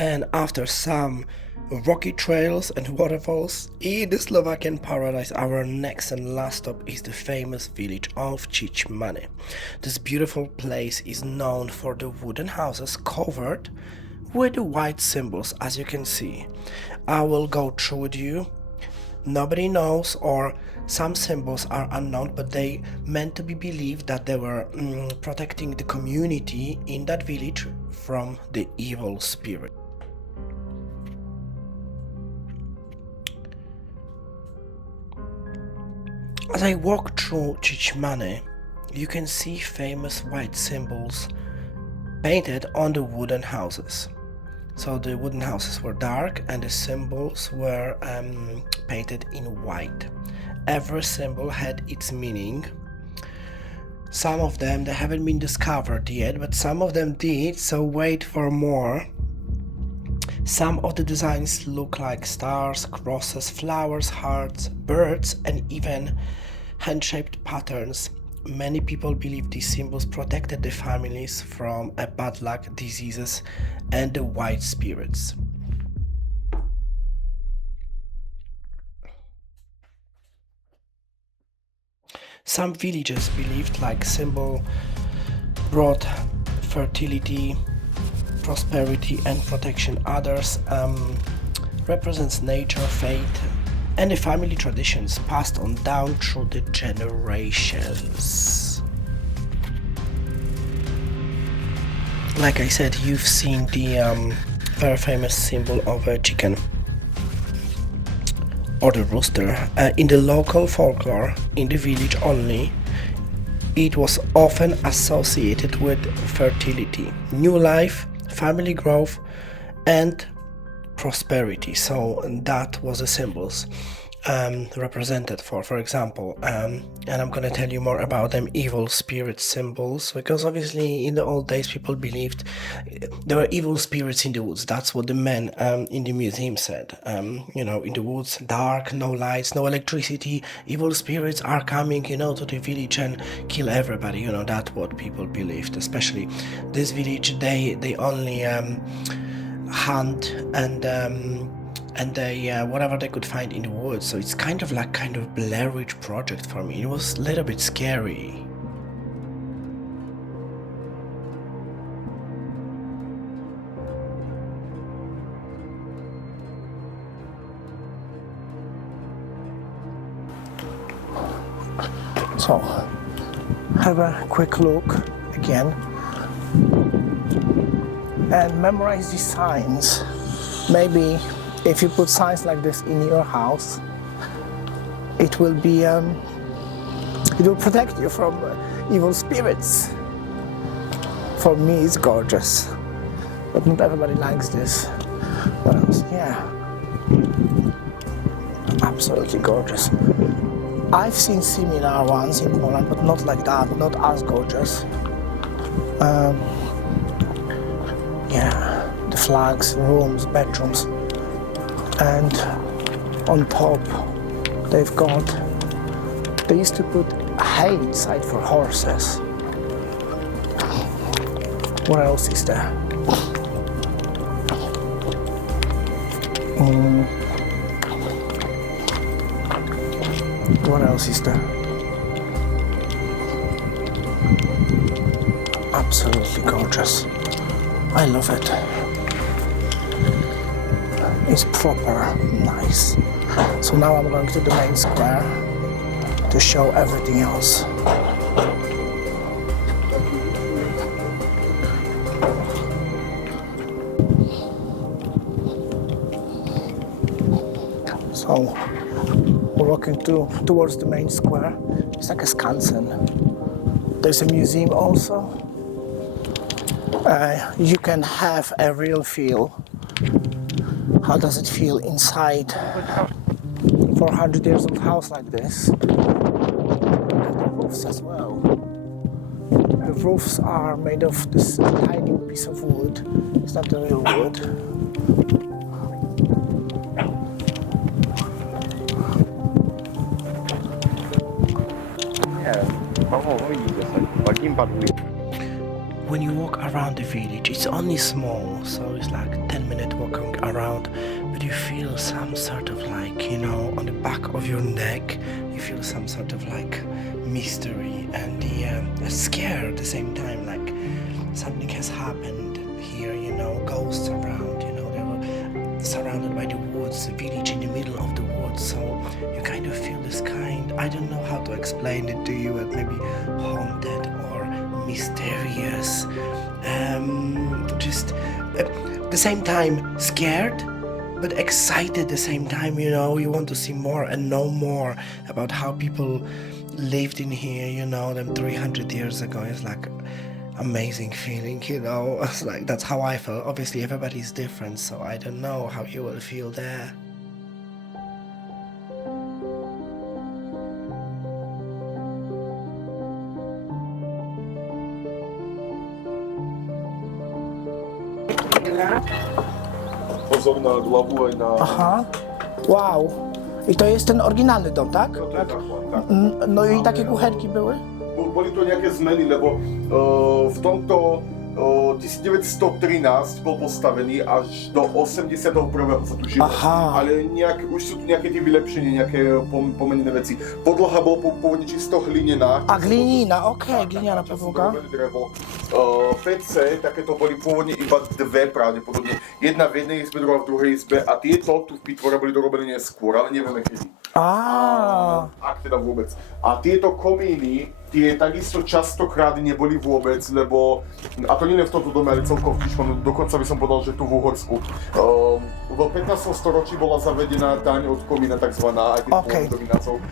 And after some rocky trails and waterfalls in the Slovakian paradise, our next and last stop is the famous village of Čičmany. This beautiful place is known for the wooden houses covered with white symbols, as you can see. I will go through with you. Nobody knows, or some symbols are unknown, but they meant to be believed that they were protecting the community in that village from the evil spirit. As I walk through Čičmany, you can see famous white symbols painted on the wooden houses. So the wooden houses were dark and the symbols were painted in white. Every symbol had its meaning. Some of them, they haven't been discovered yet, but some of them did, so wait for more. Some of the designs look like stars, crosses, flowers, hearts, birds, and even hand-shaped patterns. Many people believe these symbols protected the families from bad luck, diseases, and the white spirits. Some villagers believed like symbol brought fertility, prosperity, and protection. Others represents nature, faith, and the family traditions passed on down through the generations. Like I said, you've seen the very famous symbol of a chicken or the rooster. In the local folklore, in the village only, it was often associated with fertility, new life, family growth, and prosperity. So that was the symbols represented for example, and I'm gonna tell you more about them evil spirit symbols, because obviously in the old days people believed there were evil spirits in the woods. That's what the men in the museum said. You know, in the woods, dark, no lights, no electricity, evil spirits are coming, you know, to the village and kill everybody. You know, that's what people believed. Especially this village, they only hunt and they whatever they could find in the woods. So it's kind of Blair Witch Project for me. It was a little bit scary. So have a quick look again and memorize these signs. Maybe if you put signs like this in your house, it will protect you from evil spirits. For me, it's gorgeous, but not everybody likes this. What else? Yeah, absolutely gorgeous. I've seen similar ones in Poland, but not like that, not as gorgeous. Yeah, the flags, rooms, bedrooms. And on top they used to put hay inside for horses. What else is there? What else is there? Absolutely gorgeous. I love it. It's proper nice. So now I'm going to the main square to show everything else. So we're walking towards the main square. It's like a skansen. There's a museum also. You can have a real feel. How does it feel inside 400 years old house like this? Look at the roofs as well. The roofs are made of this tiny piece of wood. It's not the real wood. when you walk around the village, it's only small, so it's like 10-minute walking around, but you feel some sort of like, you know, on the back of your neck, you feel some sort of like mystery and scare at the same time, like something has happened here, you know, ghosts around, you know, they were surrounded by the woods, the village in the middle of the woods, so you kind of feel this kind, I don't know how to explain it to you, but maybe haunted or mysterious, just at the same time scared but excited at the same time, you know, you want to see more and know more about how people lived in here, you know, them 300 years ago. It's like amazing feeling, you know. It's like that's how I felt. Obviously everybody's different, so I don't know how you will feel there. Pozor na hlavu aj na... Aha, wow. I to jest ten oryginalny dom, tak? No to je zachvat, tak. No i takie kuchenki były? Boli to nejaké zmeny, lebo v tomto 1913 bol postavený až do 81. sa tu žilo. Aha. Ale už sú tu nejaké tie vylepšenie, nejaké pomenené veci. Podlaha bola pôvodne čisto hlinená. A glinina, okej, gliniana podłoga. Drevo. PC, takéto boli pôvodne iba dve pravdepodobne. Jedna v jednej izbe, druhá v druhej izbe a tieto tu v Pitvore boli dorobené neskôr, ale nevieme kedy. Ak teda vôbec. A tieto komíny, tie takisto častokrát neboli vôbec, lebo, a to nie je v tomto dome, ale celkovo v Čičmanu, dokonca by som povedal, že tu v Uhorsku. V 15. storočí bola zavedená daň od komína, takzvaná, aj tých dominácov.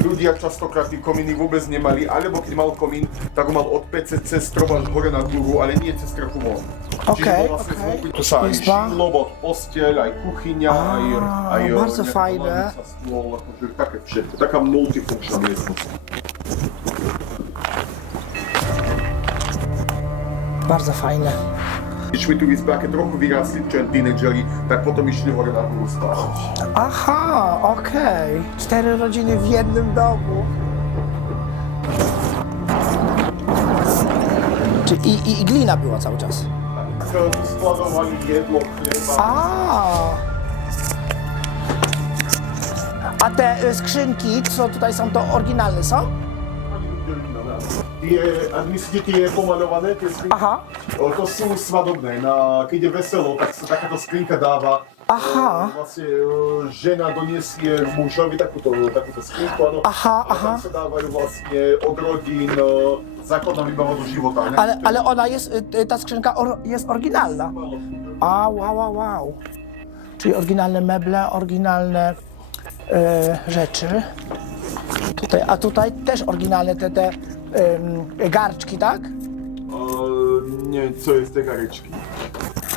Ľudia častokrát tie komíny vôbec nemali, alebo keď mal komín, tak ho mal od PC cez strop až hore na dúru, ale nie cez strechu von. Čiže vlastne zvonku to sa aj šidlo, bol posteľ, aj kuchyňa, aj bardzo fajne. Stôl, také všetko, taká multifunkčná miestnosť. Bardzo fajne. Išli tu izbe, keď trochu vyrástli, čo jen tínedžeri, tak potom išli hore na dół spać. Aha, okej. 4 rodziny w jednym domu. I glina była cały czas. Składowali jedlo, chleba. A te skrzynki, co tutaj są, to oryginalne są? A myslíte tie pomalované, tie skrinky? Aha. To sú svadobné. Keď je veselo, tak sa takáto skrinka dáva. Vlastne žena donesie mužovi takúto skrinku, áno. A tam sa dávajú vlastne od rodín základná výbava do života. Ale ona jest, ta skrzynka jest oryginalna. Wow. Czyli oryginalne meble, oryginalne rzeczy. A tutaj też oryginalne te garczki, tak? Nie, co jest te gareczki.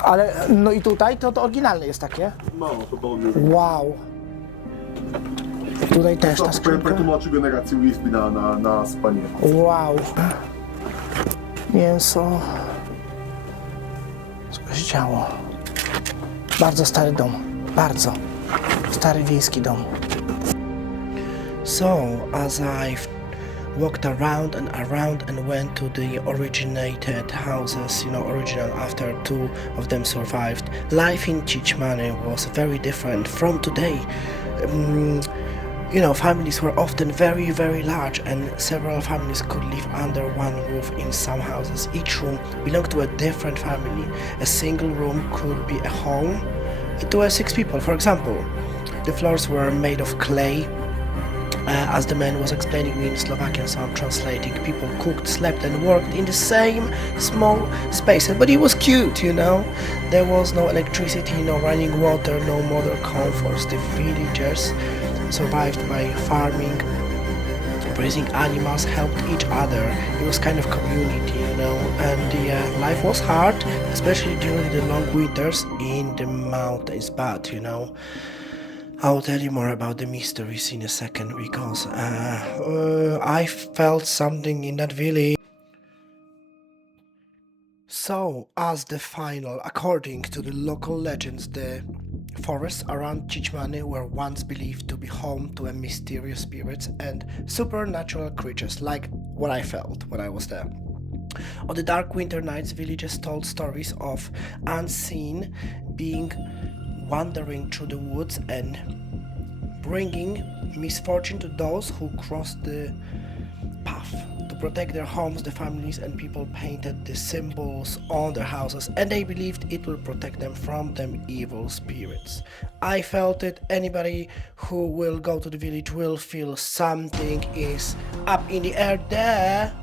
Ale no i tutaj to oryginalne jest takie. Mało, to było. Wow. Tutaj też ta skrzynka. Pre tú mladšiu generáciu izby na spanie. Wow. Mięso. Co się działo? Bardzo stary dom. Bardzo. Stary wiejski dom. So, as I walked around and went to the originated houses, you know, original after two of them survived, life in Čičmany was very different from today. You know, families were often very, very large and several families could live under one roof in some houses. Each room belonged to a different family. A single room could be a home to 6 people, for example. The floors were made of clay. As the man was explaining me in Slovakian, so I'm translating. People cooked, slept and worked in the same small spaces, but it was cute, you know. There was no electricity, no running water, no modern comforts. The villagers survived by farming, raising animals, helped each other. It was kind of community, you know, and life was hard, especially during the long winters in the mountains, but, you know, I'll tell you more about the mysteries in a second because I felt something in that village. So, as the final, according to the local legends, the forests around Čičmany were once believed to be home to a mysterious spirits and supernatural creatures, like what I felt when I was there. On the dark winter nights, villagers told stories of unseen being wandering through the woods and bringing misfortune to those who crossed the path. To protect their homes, the families and people painted the symbols on their houses, and they believed it will protect them from them evil spirits. I felt it. Anybody who will go to the village will feel something is up in the air there.